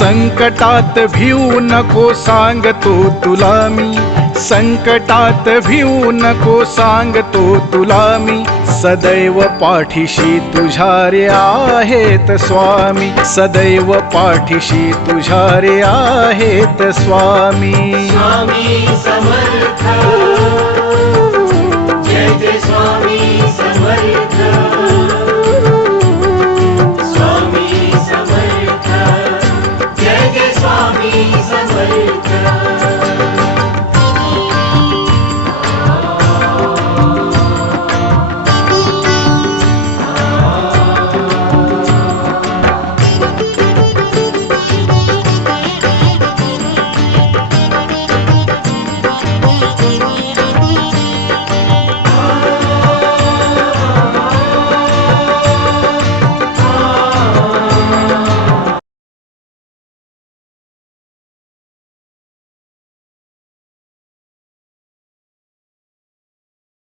संकटात भिऊ नको सांगतो तुला मी, संकटात भिऊ नको सांगतो तुला मी, सदैव पाठीशी तुझ्या रे आहेत स्वामी, सदैव पाठीशी तुझ्या रे आहेत स्वामी. स्वामी समर्थ